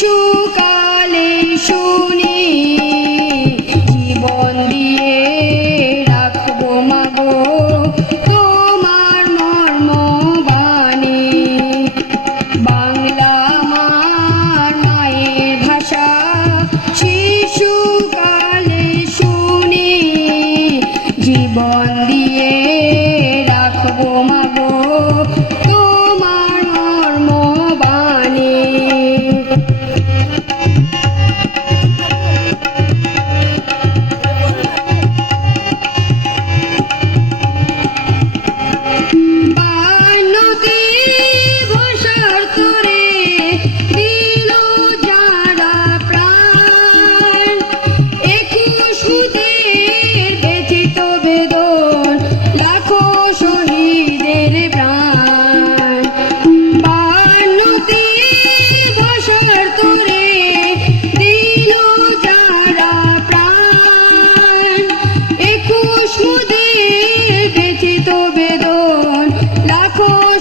শিশুকালে শুনি জীবন দিয়ে রাখবো মাগো তোমার মর্ম বাণী। বাংলা আমার মায়ের ভাষা, শিশুকালে শুনি জীবন দিয়ে রাখবো মাগো তোমার মর্ম বাণী।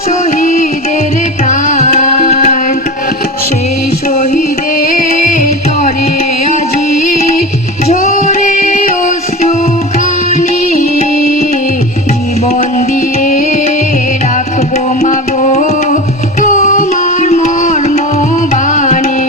শহীদের প্রাণ, সেই শহীদের তরে আজি ঝরে অশ্রুখানি। জীবন দিয়ে রাখবো মাগো তোমার মর্ম বাণী।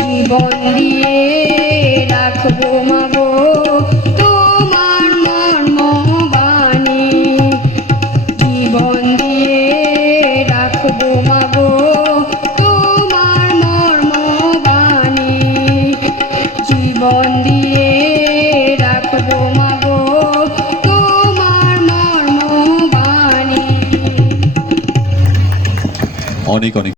জীবন দিয়ে রাখবো মাগো তোমার মর্ম বাণী। জীবন দিয়ে রাখবো মাগো তোমার মর্ম বাণী। জীবন দিয়ে রাখবো মাগো তোমার মর্ম বাণী। অনেক অনেক